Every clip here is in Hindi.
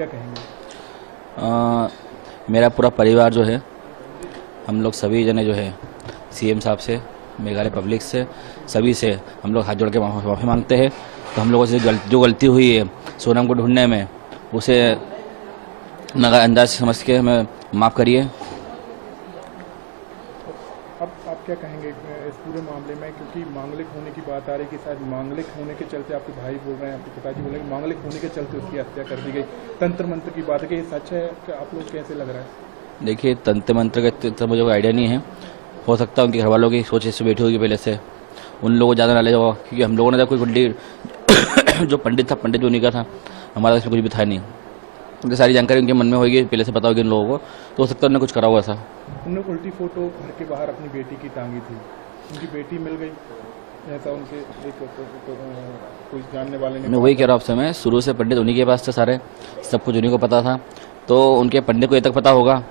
क्या कहेंगे? मेरा पूरा परिवार जो है, हम लोग सभी जने जो है सीएम साहब से, मेघालय पब्लिक से, सभी से हम लोग हाथ जोड़ के माफ़ी मांगते हैं। तो हम लोगों से जो गलती हुई है सोनम को ढूंढने में, उसे नज़रअंदाज समझ के हमें माफ़ करिए। अब आप क्या कहेंगे इस पूरे मामले में, क्योंकि मांगलिक होने की बात आ रही है कि शायद मांगलिक होने के चलते आपके भाई बोल रहे हैं, आपके पिताजी बोल रहे हैं कि मांगलिक होने के चलते उसकी हत्या कर दी गई। तंत्र मंत्र की बात है कि ये सच है कि आप लोग कैसे लग रहा है? देखिए, तंत्र मंत्र का तो मुझे कोई आइडिया नहीं है। हो सकता है उनके घर वालों की सोच इससे बैठी होगी पहले से, उन लोगों को ज़्यादा नॉलेज होगा, क्योंकि हम लोगों ने कोई पंडित जो पंडित जो नहीं का था, हमारा इसमें कुछ भी था नहीं। उनकी सारी जानकारी उनके मन में होगी, पहले से पता होगी इन लोगों को, तो हो सकता है उन्होंने कुछ करा होगा ऐसा। उन्होंने उल्टी फोटो घर के बाहर अपनी बेटी की टांगी थी, उनकी बेटी मिल गई ऐसा उनके एक कोई जानने वाले ने। मैं वही कह रहा हूँ आपसे, मैं शुरू से पंडित उन्हीं के पास थे, सारे सब कुछ उन्हीं को पता था। तो उनके पंडित को ये तक पता होगा,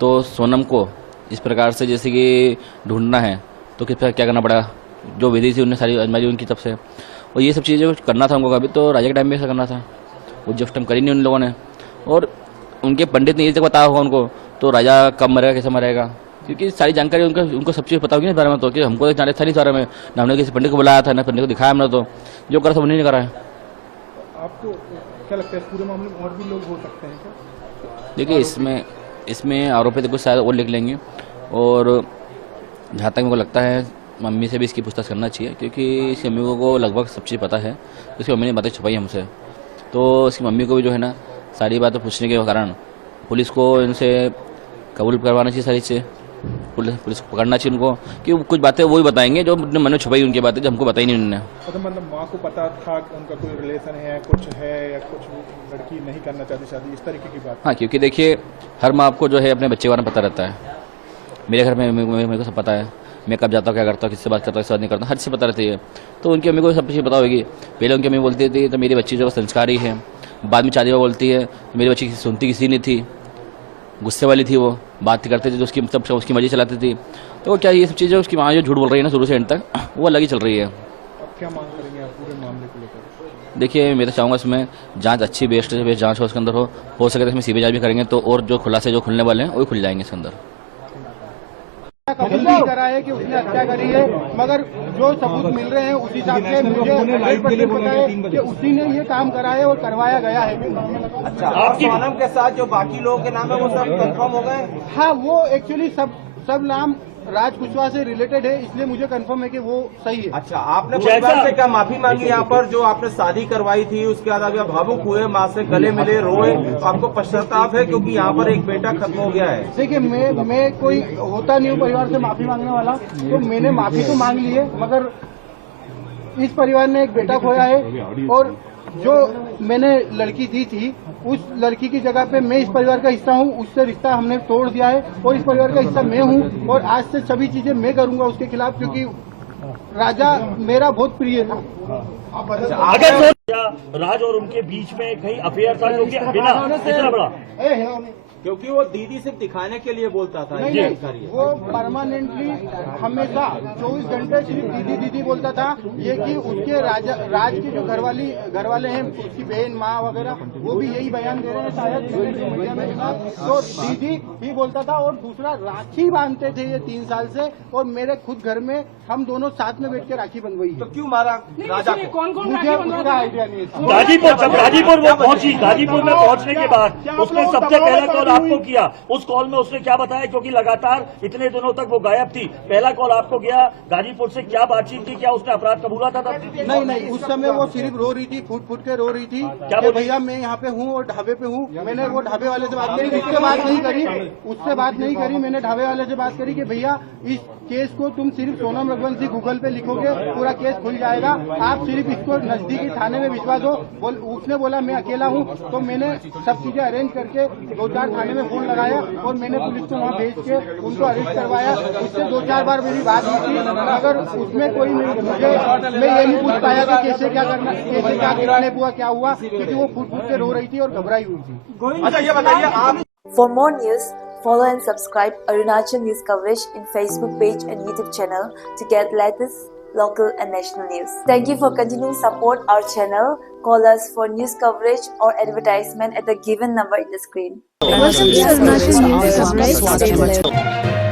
तो सोनम को इस प्रकार से जैसे कि ढूंढना है तो किस प्रकार क्या करना पड़ा, जो विधि थी उन्हें सारी आजमाई उनकी तब से। और ये सब चीज़ें करना था उनको कभी, तो राजा के टाइम में ऐसा करना था, वो जब टाइम करी नहीं उन लोगों ने। और उनके पंडित ने ये तक पता होगा उनको, तो राजा कब मरेगा कैसे मरेगा, क्योंकि सारी जानकारी उनको सब चीज़ पता होगी ना इस बारे में। तो कि हमको जाने था नहीं इस बारे में, ना हमने किसी पंडित को बुलाया था, ना पंडित को दिखाया हमने, तो जो करा था उन्हें नहीं करा है। आपको क्या लगता है इस पूरे मामले में और भी लोग हो सकते हैं क्या? देखिए, इसमें आरोपी तो कुछ शायद और लिख लेंगे, और जहाँ तक मेरे को लगता है मम्मी से भी इसकी पूछताछ करना चाहिए, क्योंकि इसकी मम्मी को लगभग सब चीज़ पता है। उसकी मम्मी ने बातें छुपाई हमसे, तो इसकी मम्मी को भी जो है ना सारी बातें पूछने के कारण पुलिस को इनसे कबूल करवाना चाहिए सारी चीज़ें। पुलिस को पकड़ना चाहिए उनको, कि कुछ बातें वो ही बताएंगे जो अपने मन में छुपाई उनकी बातें, जो हमको बताई नहीं उन्होंने। मतलब माँ को पता था कि उनका कोई रिलेशन है, कुछ है, या कुछ लड़की नहीं करना चाहती शादी, इस तरीके की बात? हाँ, क्योंकि देखिए हर माँ को जो है अपने बच्चे के बारे में पता रहता है। मेरे घर में मेरे को सब पता है, मैं कब जाता हूँ, क्या करता हूँ, किससे बात करता हूँ, किससे बात नहीं करता, हर चीज़ पता रहती है। तो उनकी मम्मी को सब चीज़ पता होगी। पहले उनकी मम्मी बोलती थी तो मेरी बच्ची जो संस्कारी है, बाद में चादी बोलती है तो मेरी बच्ची सुनती किसी नहीं थी, गुस्से वाली थी, वो बात करते थे तो उसकी सब उसकी मर्जी चलाती थी। तो क्या ये सब चीज़ें उसकी माँ जो झूठ बोल रही है ना शुरू से एंड तक, वो अलग ही चल रही है। अब क्या मांग करेंगे आप पूरे मामले को लेकर? देखिए, मैं तो चाहूँगा इसमें जांच अच्छी बेस्ट जांच हो उसके अंदर, हो सके तो इसमें सीबीआई जांच भी करेंगे, तो और जो खुलासे जो खुलने वाले हैं वो खुल जाएंगे इसके अंदर। कबूल नहीं करा है कि उसने हत्या करी है, मगर जो सबूत मिल रहे हैं उस हिसाब से मुझे 100% पता है कि उसी ने ये काम करा है और करवाया गया है। अच्छा, आप सोनम के साथ जो बाकी लोगों के नाम है वो सब कंफर्म हो गए? हाँ, वो एक्चुअली सब नाम राज कुशवाहा से रिलेटेड है, इसलिए मुझे कंफर्म है कि वो सही है। अच्छा, आपने परिवार से क्या माफी मांगी यहाँ पर, जो आपने शादी करवाई थी उसके बाद आप भावुक हुए, माँ से गले मिले, रोए, तो आपको पश्चाताप है क्योंकि यहाँ पर एक बेटा खत्म हो गया है? देखिए, मैं कोई होता नहीं हूँ परिवार से माफी मांगने वाला, तो मैंने माफी तो मांग ली है, मगर इस परिवार ने एक बेटा खोया है, और जो मैंने लड़की दी थी उस लड़की की जगह पे मैं इस परिवार का हिस्सा हूँ, उससे रिश्ता हमने तोड़ दिया है, और इस परिवार का हिस्सा मैं हूँ, और आज से सभी चीजें मैं करूंगा उसके खिलाफ, क्योंकि राजा मेरा बहुत प्रिय था। अगर राज और उनके बीच में कहीं अफेयर था, जो कि बिना इतना बड़ा, क्योंकि वो दीदी सिर्फ दिखाने के लिए बोलता था। नहीं, वो परमानेंटली हमेशा 24 घंटे सिर्फ दीदी दीदी बोलता था। ये कि उसके राज की जो घर वाले हैं, उसकी बहन माँ वगैरह, वो भी यही बयान दे रहे हैं शायद मीडिया में सुना, तो दीदी ही बोलता था। और दूसरा, राखी बांधते थे ये 3 साल से, और मेरे खुद घर में हम दोनों साथ में बैठ के राखी बंधवाई। तो क्यों मारा राजा को? कौन मुझे उसका आइडिया नहीं है। गाजीपुर वो पहुंची, गाजीपुर में पहुंचने के बाद उसने सबसे पहला कॉल आपको किया। उस कॉल में उसने क्या बताया, क्योंकि लगातार इतने दिनों तक वो गायब थी, पहला कॉल आपको गया, गाजीपुर से क्या बातचीत की, क्या उसने अपराध कबूला था तब? नहीं, उस समय वो सिर्फ रो रही थी, फूट के रो रही थी कि भैया मैं यहाँ पे हूँ और ढाबे पे हूँ। मैंने वो ढाबे वाले से बात करी, उससे बात नहीं करी, मैंने ढाबे वाले से बात करी कि भैया इस केस को तुम सिर्फ सोनम रघुवंशी गूगल पे लिखोगे, पूरा केस खुल जाएगा, आप सिर्फ इसको नजदीकी थाने में भिजवा दो। उसने बोला मैं अकेला हूँ, तो मैंने सब चीजें अरेंज करके 2-4 थाने में फोन लगाया, और मैंने पुलिस को वहाँ भेज के उनको अरेस्ट करवाया। उससे 2-4 बार मेरी बात हुई थी, मगर उसमें कोई मैं ये नहीं पूछ पाया कि कैसे क्या करना, कैसे क्या कितने हुआ, क्या हुआ, क्योंकि वो फूट के रो रही थी और घबराई हुई थी। अच्छा, ये बताइए आप। For more news, follow and subscribe Arunachal News coverage in Facebook page and YouTube channel to get latest local and national news. Thank you for continuing support our channel. call us for news coverage or advertisement at the given number in the screen. Welcome to Arunachal News Coverage.